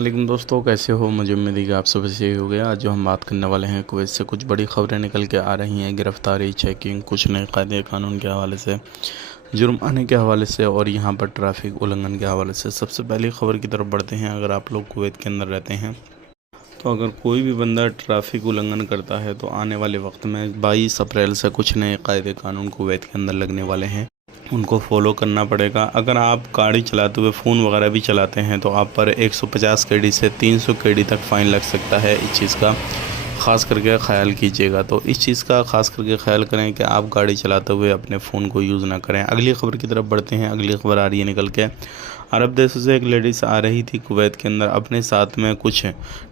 लेकिन दोस्तों, कैसे हो? मुझे उम्मीद है कि आप सब सही हो गया। आज जो हम बात करने वाले हैं, कुवैत से कुछ बड़ी खबरें निकल के आ रही हैं। गिरफ्तारी, चेकिंग, कुछ नए कायदे कानून के हवाले से, जुर्माने के हवाले से और यहाँ पर ट्रैफिक उल्लंघन के हवाले से। सबसे पहली खबर की तरफ बढ़ते हैं। अगर आप लोग कुवैत के अंदर रहते हैं तो अगर कोई भी बंदा ट्रैफिक उल्लंघन करता है तो आने वाले वक्त में 22 अप्रैल से कुछ नए कायदे कानून कुवैत के अंदर लगने वाले हैं। उनको फॉलो करना पड़ेगा। अगर आप गाड़ी चलाते हुए फ़ोन वगैरह भी चलाते हैं तो आप पर 150 केडी से 300 केडी तक फ़ाइन लग सकता है। इस चीज़ का ख़ास करके ख़्याल कीजिएगा। तो इस चीज़ का ख़ास करके ख़्याल करें कि आप गाड़ी चलाते हुए अपने फ़ोन को यूज़ ना करें। अगली खबर की तरफ बढ़ते हैं। अगली खबर आ रही है निकल के अरब देशों से। एक लेडीज़ आ रही थी कुवैत के अंदर, अपने साथ में कुछ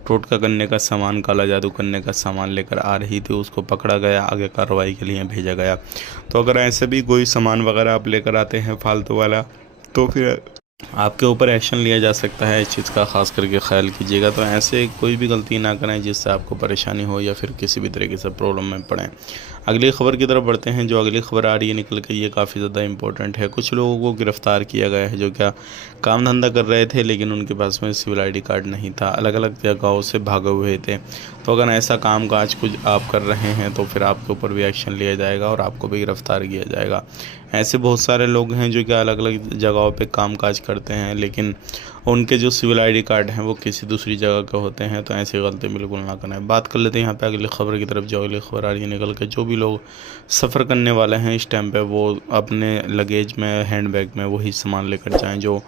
टोटका करने का सामान, काला जादू करने का सामान लेकर आ रही थी। उसको पकड़ा गया, आगे कार्रवाई के लिए भेजा गया। तो अगर ऐसे भी कोई सामान वगैरह आप लेकर आते हैं फालतू वाला, तो फिर आपके ऊपर एक्शन लिया जा सकता है। इस चीज़ का ख़ास करके ख्याल कीजिएगा। तो ऐसे कोई भी गलती ना करें जिससे आपको परेशानी हो या फिर किसी भी तरीके से प्रॉब्लम में पड़ें। अगली खबर की तरफ बढ़ते हैं। जो अगली खबर आ रही है निकल के, ये काफ़ी ज़्यादा इंपॉर्टेंट है। कुछ लोगों को गिरफ़्तार किया गया है जो क्या काम धंधा कर रहे थे, लेकिन उनके पास में सिविल आईडी कार्ड नहीं था, अलग अलग जगहों से भागे हुए थे। तो अगर ऐसा काम काज कुछ आप कर रहे हैं तो फिर आपके ऊपर भी एक्शन लिया जाएगा और आपको भी गिरफ़्तार किया जाएगा। ऐसे बहुत सारे लोग हैं जो कि अलग अलग जगहों पे काम काज करते हैं, लेकिन उनके जो सिविल आईडी कार्ड हैं वो किसी दूसरी जगह के होते हैं। तो ऐसी गलती बिल्कुल ना करें। बात कर लेते हैं यहाँ पे अगली खबर की तरफ। जो अगली खबर आ रही है निकल के, जो भी लोग सफ़र करने वाले हैं इस टाइम पे, वो अपने लगेज में, हैंड बैग में वही सामान लेकर जाएँ जो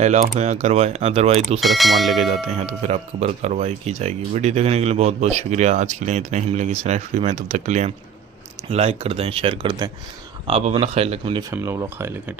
अलाउ है। करवाए अदरवाइज़ दूसरा सामान लेके जाते हैं तो फिर आपके ऊपर कार्रवाई की जाएगी। वीडियो देखने के लिए बहुत बहुत शुक्रिया। आज के लिए इतना ही, मिलेंगे नेक्स्ट वीडियो में। तब तक के लिए लाइक कर दें, शेयर कर दें। आप अपना ख्याल रखें, अपनी फैमिली वालों का ख्याल रखें।